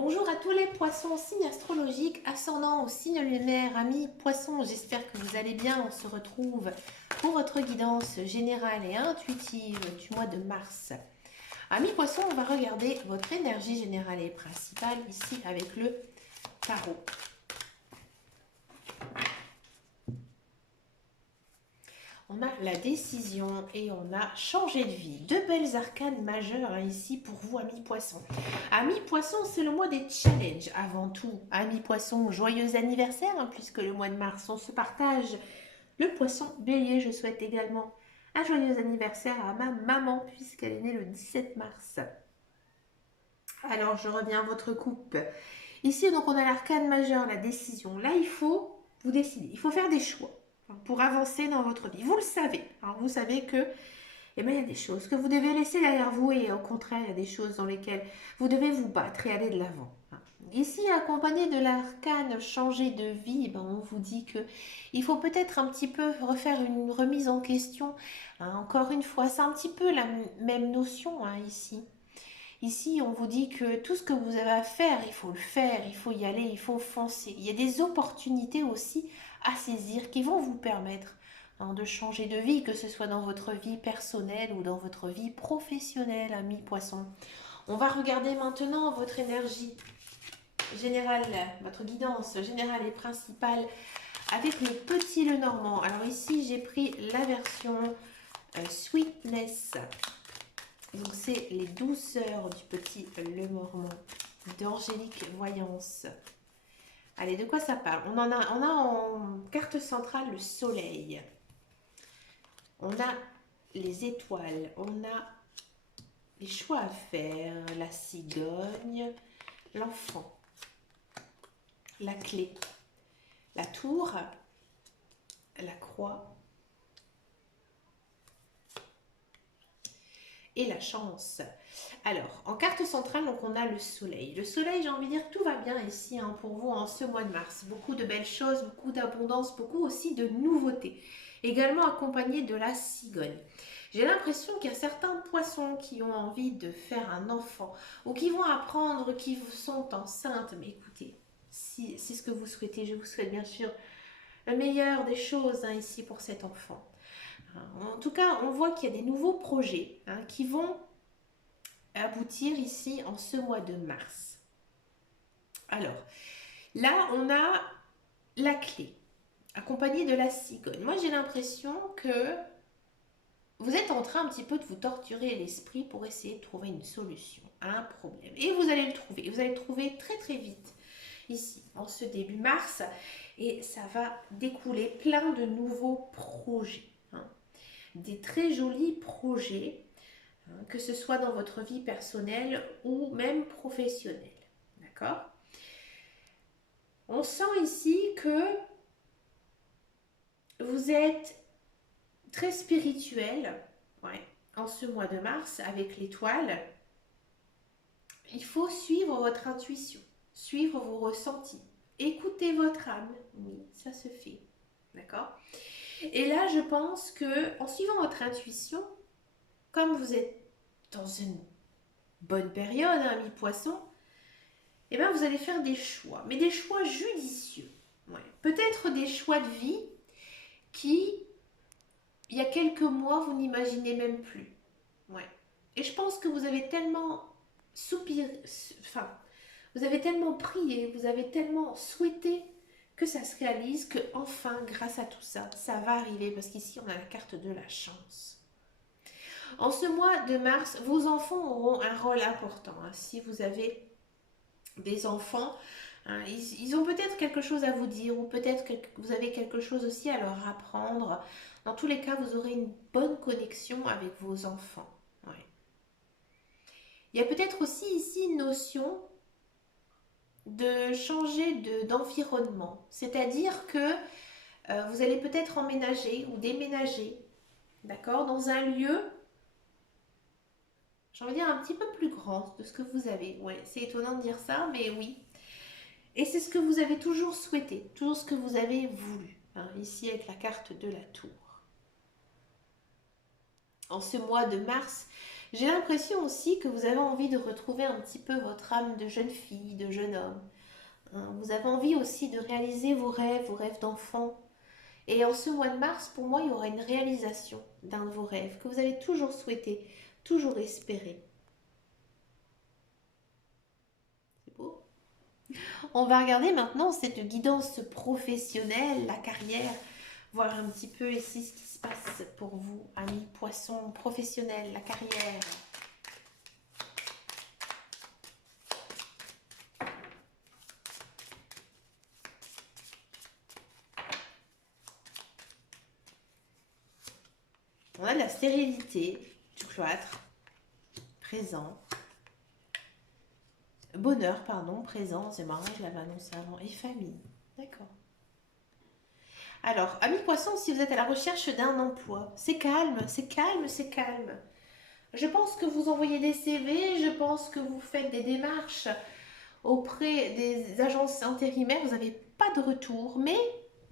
Bonjour à tous les poissons, signe astrologique, ascendant au signe lunaire, amis poissons, j'espère que vous allez bien. On se retrouve pour votre guidance générale et intuitive du mois de mars. Amis poissons, on va regarder votre énergie générale et principale ici avec le tarot. On a la décision et on a changé de vie. Deux belles arcanes majeures ici pour vous, amis poissons. Amis poissons, c'est le mois des challenges avant tout. Amis poissons, joyeux anniversaire, puisque le mois de mars, on se partage. Le poisson bélier, je souhaite également un joyeux anniversaire à ma maman, puisqu'elle est née le 17 mars. Alors, je reviens à votre coupe. Ici, donc, on a l'arcane majeur, la décision. Là, il faut vous décider. Il faut faire des choix pour avancer dans votre vie. Vous le savez. Vous savez que il y a des choses que vous devez laisser derrière vous et au contraire, il y a des choses dans lesquelles vous devez vous battre et aller de l'avant. Ici, accompagné de l'arcane changer de vie, on vous dit que il faut peut-être un petit peu refaire une remise en question. Encore une fois, c'est un petit peu la même notion ici. Ici, on vous dit que tout ce que vous avez à faire, il faut le faire, il faut y aller, il faut foncer. Il y a des opportunités aussi à saisir qui vont vous permettre de changer de vie, que ce soit dans votre vie personnelle ou dans votre vie professionnelle, amis poissons. On va regarder maintenant votre énergie générale, votre guidance générale et principale avec le petit Lenormand. Alors ici, j'ai pris la version Sweetness. Donc c'est les douceurs du petit Lenormand d'Angélique Voyance. Allez, de quoi ça parle? On a en carte centrale le soleil. On a les étoiles. On a les choix à faire. La cigogne. L'enfant. La clé. La tour. La croix. Et la chance. Alors, en carte centrale, donc on a le soleil. Le soleil, j'ai envie de dire, tout va bien ici pour vous en ce mois de mars. Beaucoup de belles choses, beaucoup d'abondance, beaucoup aussi de nouveautés. Également accompagné de la cigogne. J'ai l'impression qu'il y a certains poissons qui ont envie de faire un enfant ou qui vont apprendre qu'ils sont enceintes. Mais écoutez, si c'est ce que vous souhaitez, je vous souhaite bien sûr le meilleur des choses ici pour cet enfant. En tout cas, on voit qu'il y a des nouveaux projets qui vont aboutir ici en ce mois de mars. Alors, là, on a la clé, accompagnée de la cigogne. Moi, j'ai l'impression que vous êtes en train un petit peu de vous torturer l'esprit pour essayer de trouver une solution à un problème. Et vous allez le trouver. Vous allez le trouver très très vite ici, en ce début mars. Et ça va découler plein de nouveaux projets. Des très jolis projets, que ce soit dans votre vie personnelle ou même professionnelle. D'accord? On sent ici que vous êtes très spirituel en ce mois de mars avec l'étoile. Il faut suivre votre intuition, suivre vos ressentis, écouter votre âme. Oui, ça se fait. D'accord? Et là, je pense que en suivant votre intuition, comme vous êtes dans une bonne période, mi-poisson, eh bien, vous allez faire des choix, mais des choix judicieux. Peut-être des choix de vie qui, il y a quelques mois, vous n'imaginez même plus. Et je pense que vous avez tellement soupiré, vous avez tellement prié, vous avez tellement souhaité que ça se réalise, que enfin, grâce à tout ça, ça va arriver, parce qu'ici, on a la carte de la chance. En ce mois de mars, vos enfants auront un rôle important. Si vous avez des enfants, ils ont peut-être quelque chose à vous dire, ou peut-être que vous avez quelque chose aussi à leur apprendre. Dans tous les cas, vous aurez une bonne connexion avec vos enfants. Il y a peut-être aussi ici une notion de changer d'environnement. C'est-à-dire que vous allez peut-être emménager ou déménager, d'accord, dans un lieu, j'ai envie de dire un petit peu plus grand de ce que vous avez. C'est étonnant de dire ça, mais oui. Et c'est ce que vous avez toujours souhaité, toujours ce que vous avez voulu. Ici avec la carte de la tour. En ce mois de mars, J'ai l'impression aussi que vous avez envie de retrouver un petit peu votre âme de jeune fille, de jeune homme. Hein. Vous avez envie aussi de réaliser vos rêves d'enfant. Et en ce mois de mars, pour moi, il y aura une réalisation d'un de vos rêves que vous avez toujours souhaité, toujours espéré. C'est beau. On va regarder maintenant cette guidance professionnelle, la carrière, voir un petit peu ici ce qui se passe pour vous, amis poissons professionnels, la carrière. On a de la stérilité, du cloître, présent. Bonheur, pardon, présent, c'est marrant, je l'avais annoncé avant. Et famille, d'accord. Alors, amis poissons, si vous êtes à la recherche d'un emploi, c'est calme, c'est calme, c'est calme. Je pense que vous envoyez des CV, je pense que vous faites des démarches auprès des agences intérimaires, vous n'avez pas de retour, mais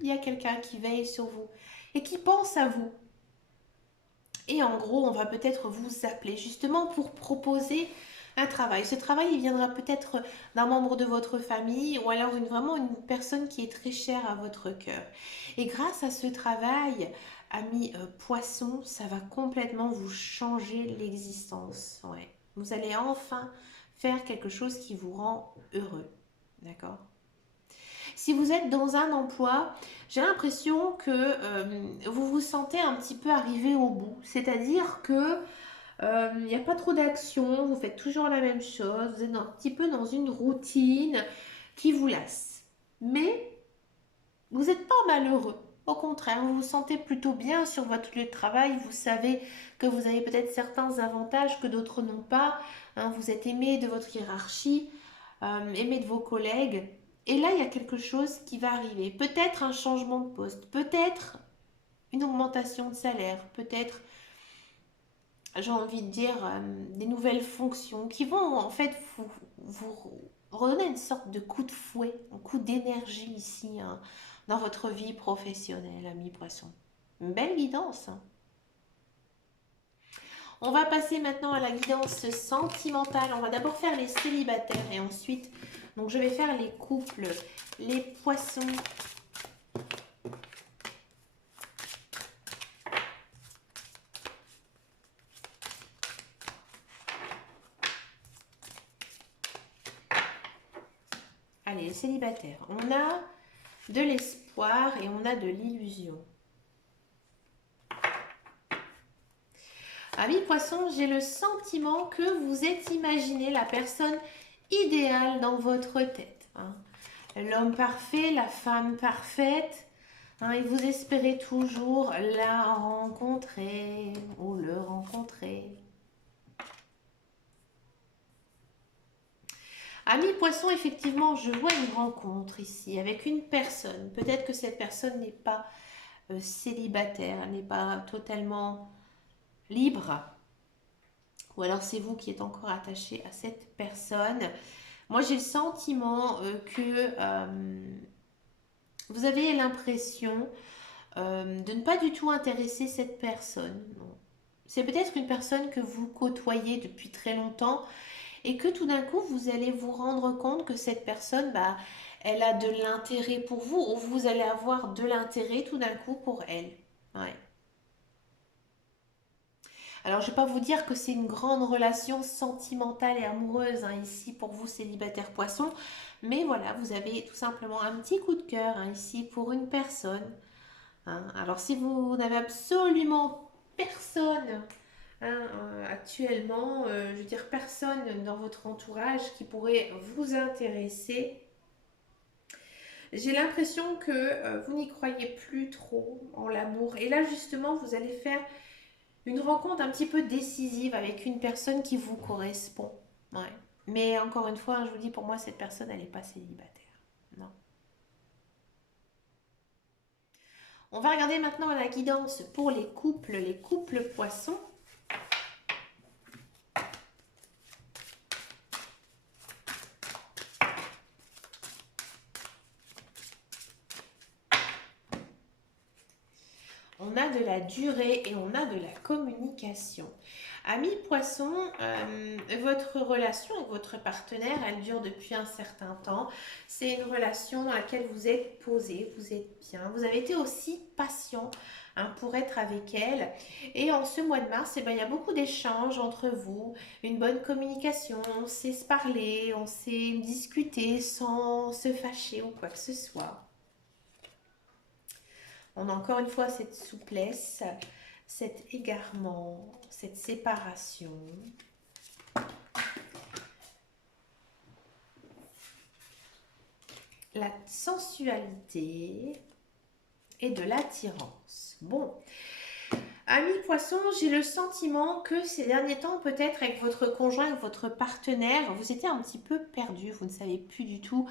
il y a quelqu'un qui veille sur vous et qui pense à vous. Et en gros, on va peut-être vous appeler justement pour proposer un travail. Ce travail, il viendra peut-être d'un membre de votre famille ou alors vraiment une personne qui est très chère à votre cœur. Et grâce à ce travail, ami poisson, ça va complètement vous changer l'existence. Ouais. Vous allez enfin faire quelque chose qui vous rend heureux. D'accord? Si vous êtes dans un emploi, j'ai l'impression que vous vous sentez un petit peu arrivé au bout. C'est-à-dire que il n'y a pas trop d'action, vous faites toujours la même chose, vous êtes un petit peu dans une routine qui vous lasse. Mais vous n'êtes pas malheureux. Au contraire, vous vous sentez plutôt bien sur votre lieu de travail. Vous savez que vous avez peut-être certains avantages que d'autres n'ont pas. Hein. Vous êtes aimé de votre hiérarchie, aimé de vos collègues. Et là, il y a quelque chose qui va arriver. Peut-être un changement de poste, peut-être une augmentation de salaire, peut-être, j'ai envie de dire, des nouvelles fonctions qui vont en fait vous redonner une sorte de coup de fouet, un coup d'énergie ici, hein, dans votre vie professionnelle, ami poisson. Une belle guidance. Hein. On va passer maintenant à la guidance sentimentale. On va d'abord faire les célibataires et ensuite, donc je vais faire les couples, les poissons. Allez, les célibataires. On a de l'espoir et on a de l'illusion. Ami poisson, j'ai le sentiment que vous êtes imaginé la personne idéale dans votre tête. Hein. L'homme parfait, la femme parfaite. Hein, et vous espérez toujours la rencontrer ou le rencontrer. Ami poisson, effectivement, je vois une rencontre ici avec une personne. Peut-être que cette personne n'est pas célibataire, elle n'est pas totalement libre. Ou alors c'est vous qui êtes encore attaché à cette personne. Moi, j'ai le sentiment que vous avez l'impression de ne pas du tout intéresser cette personne. C'est peut-être une personne que vous côtoyez depuis très longtemps et que tout d'un coup, vous allez vous rendre compte que cette personne, bah, elle a de l'intérêt pour vous ou vous allez avoir de l'intérêt tout d'un coup pour elle. Ouais. Alors, je ne vais pas vous dire que c'est une grande relation sentimentale et amoureuse hein, ici pour vous célibataires poissons, mais voilà, vous avez tout simplement un petit coup de cœur hein, ici pour une personne. Hein. Alors, si vous n'avez absolument personne hein, actuellement, je veux dire personne dans votre entourage qui pourrait vous intéresser, j'ai l'impression que vous n'y croyez plus trop en l'amour. Et là, justement, vous allez faire une rencontre un petit peu décisive avec une personne qui vous correspond. Ouais. Mais encore une fois, je vous dis, pour moi, cette personne, elle n'est pas célibataire. Non. On va regarder maintenant la guidance pour les couples poissons. On a de la durée et on a de la communication. Amis poisson, votre relation avec votre partenaire, elle dure depuis un certain temps. C'est une relation dans laquelle vous êtes posé, vous êtes bien. Vous avez été aussi patient pour être avec elle. Et en ce mois de mars, eh ben, il y a beaucoup d'échanges entre vous, une bonne communication, on sait se parler, on sait discuter sans se fâcher ou quoi que ce soit. On a encore une fois cette souplesse, cet égarement, cette séparation. La sensualité et de l'attirance. Bon, amis poissons, j'ai le sentiment que ces derniers temps, peut-être avec votre conjoint, avec votre partenaire, vous étiez un petit peu perdu, vous ne savez plus du tout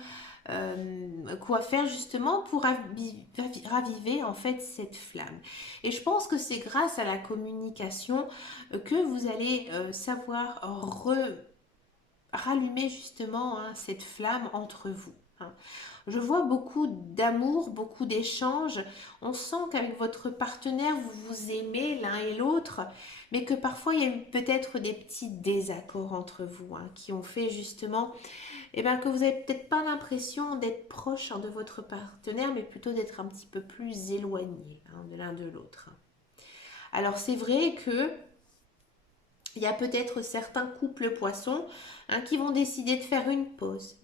quoi faire justement pour raviver en fait cette flamme. Et je pense que c'est grâce à la communication que vous allez savoir rallumer justement cette flamme entre vous. Je vois beaucoup d'amour, beaucoup d'échanges. On sent qu'avec votre partenaire, vous vous aimez l'un et l'autre, mais que parfois il y a eu peut-être des petits désaccords entre vous qui ont fait justement que vous n'avez peut-être pas l'impression d'être proche de votre partenaire, mais plutôt d'être un petit peu plus éloigné de l'un de l'autre. Alors c'est vrai que il y a peut-être certains couples poissons qui vont décider de faire une pause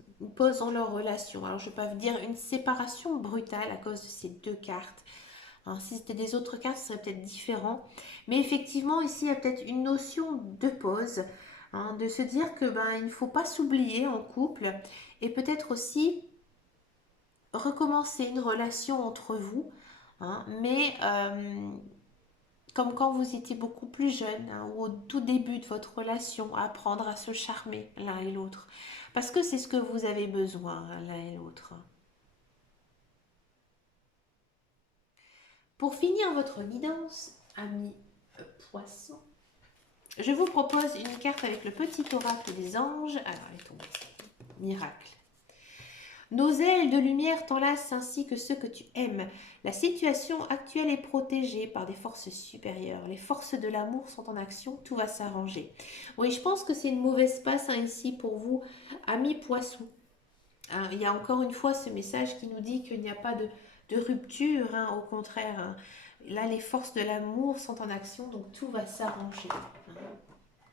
dans leur relation. Alors je ne vais pas vous dire une séparation brutale à cause de ces deux cartes. Alors, si c'était des autres cartes, ce serait peut-être différent. Mais effectivement, ici, il y a peut-être une notion de pause, de se dire que il ne faut pas s'oublier en couple et peut-être aussi recommencer une relation entre vous, mais comme quand vous étiez beaucoup plus jeune, ou au tout début de votre relation, apprendre à se charmer l'un et l'autre. Parce que c'est ce que vous avez besoin l'un et l'autre. Pour finir votre guidance, amis poissons, je vous propose une carte avec le petit oracle des anges. Alors, elle tombe ici. Miracle. Nos ailes de lumière t'enlacent ainsi que ceux que tu aimes. La situation actuelle est protégée par des forces supérieures. Les forces de l'amour sont en action, tout va s'arranger. Oui, je pense que c'est une mauvaise passe ici pour vous, amis poissons. Il y a encore une fois ce message qui nous dit qu'il n'y a pas de rupture, au contraire. Là, les forces de l'amour sont en action, donc tout va s'arranger.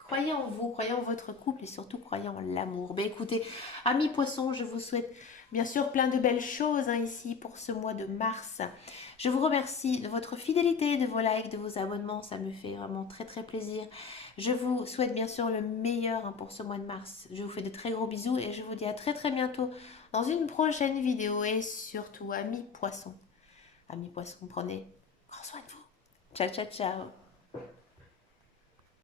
Croyez en vous, croyez en votre couple et surtout croyez en l'amour. Ben écoutez, amis poissons, je vous souhaite bien sûr plein de belles choses ici pour ce mois de mars. Je vous remercie de votre fidélité, de vos likes, de vos abonnements, ça me fait vraiment très très plaisir. Je vous souhaite bien sûr le meilleur pour ce mois de mars. Je vous fais de très gros bisous et je vous dis à très très bientôt dans une prochaine vidéo et surtout amis poissons, prenez grand soin de vous. Ciao ciao ciao.